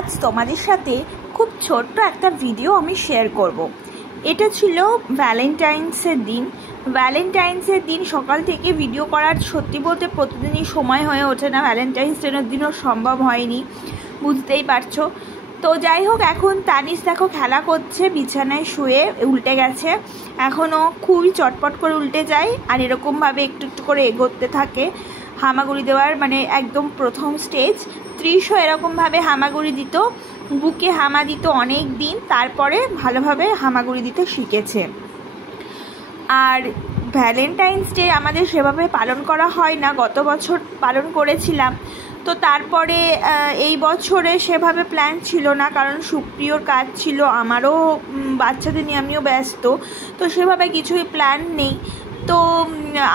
আজ তোমাদের সাথে খুব ছোট্ট একটা ভিডিও আমি শেয়ার করব। এটা ছিল ভ্যালেন্টাইন্সের দিন। ভ্যালেন্টাইন্সের দিন সকাল থেকে ভিডিও করার সত্যি বলতে প্রতিদিনই সময় হয়ে ওঠে না। ভ্যালেন্টাইন্স ডের দিনও সম্ভব হয়নি, বুঝতেই পারছো। তো যাই হোক, এখন তানিশ দেখো খেলা করছে, বিছানায় শুয়ে উল্টে গেছে। এখনও খুবই চটপট করে উল্টে যায় আর এরকমভাবে একটু একটু করে এগোতে থাকে। হামাগুড়ি দেওয়ার মানে একদম প্রথম স্টেজ। ত্রিশও এরকমভাবে হামাগুড়ি দিত, বুকে হামা দিত অনেক দিন, তারপরে ভালোভাবে হামাগুড়ি দিতে শিখেছে। আর ভ্যালেন্টাইন্স ডে আমাদের সেভাবে পালন করা হয় না, গত বছর পালন করেছিলাম। তো তারপরে এই বছরে সেভাবে প্ল্যান ছিল না, কারণ সুপ্রিয়র কাজ ছিল, আমারও বাচ্চাদের নিয়ে আমিও ব্যস্ত, তো সেভাবে কিছুই প্ল্যান নেই। তো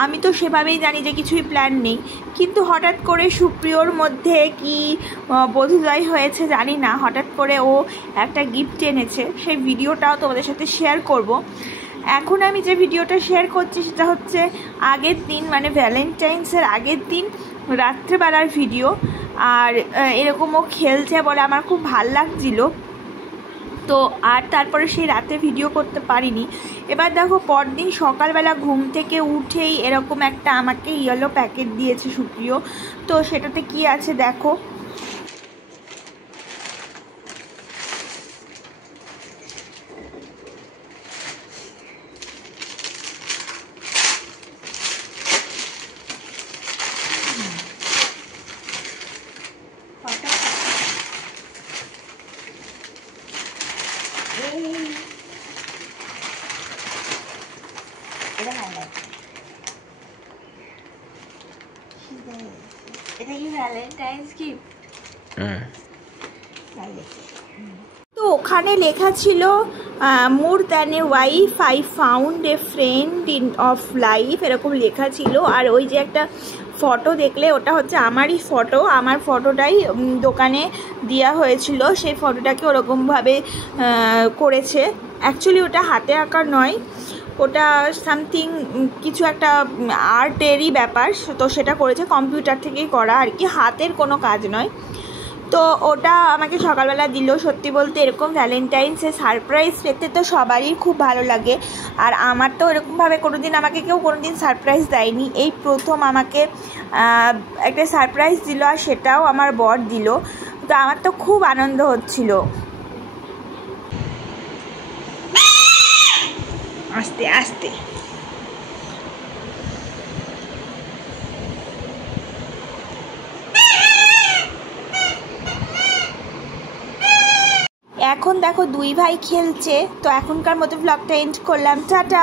আমি তো সেভাবেই জানি যে কিছুই প্ল্যান নেই, কিন্তু হঠাৎ করে সুপ্রিয়র মধ্যে কি বোধোদয় হয়েছে জানি না, হঠাৎ করে ও একটা গিফট এনেছে। সেই ভিডিওটাও তোমাদের সাথে শেয়ার করব। এখন আমি যে ভিডিওটা শেয়ার করছি সেটা হচ্ছে আগের দিন, মানে ভ্যালেন্টাইন্সের আগের দিন রাত্রেবেলার ভিডিও। আর এরকমও খেলছে বলে আমার খুব ভাল লাগছিল। তো আর তারপরে সেই রাতে ভিডিও করতে পারিনি। এবার দেখো পরদিন সকালবেলা ঘুম থেকে উঠেই এরকম একটা আমাকে ইয়েলো প্যাকেট দিয়েছে সুপ্রিয়। তো সেটাতে কি আছে দেখো। এটা কি ভ্যালেন্টাইন্স গিফট? তো ওখানে লেখা ছিল more than a wife I found a friend in of life, এরকম লেখা ছিল। আর ওই যে একটা ফটো দেখলে, ওটা হচ্ছে আমারই ফটো, আমার ফটোটাই দোকানে দেওয়া হয়েছিল। সেই ফটোটাকে ওরকমভাবে করেছে। অ্যাকচুয়ালি ওটা হাতে আঁকা নয়, ওটা সামথিং কিছু একটা আর্টেরই ব্যাপার। তো সেটা করেছে কম্পিউটার থেকেই করা আর কি, হাতের কোনো কাজ নয়। তো ওটা আমাকে সকালবেলা দিল। সত্যি বলতে এরকম ভ্যালেন্টাইন্সে সারপ্রাইজ পেতে তো সবারই খুব ভালো লাগে, আর আমার তো এরকমভাবে কোনোদিন আমাকে কেউ কোনোদিন সারপ্রাইজ দেয়নি। এই প্রথম আমাকে একটা সারপ্রাইজ দিল, আর সেটাও আমার বর দিল। তো আমার তো খুব আনন্দ হচ্ছিল। আস্তে আস্তে এখন দেখো দুই ভাই খেলছে। তো এখনকার মতো ব্লগটা এন্ড করলাম, টাটা।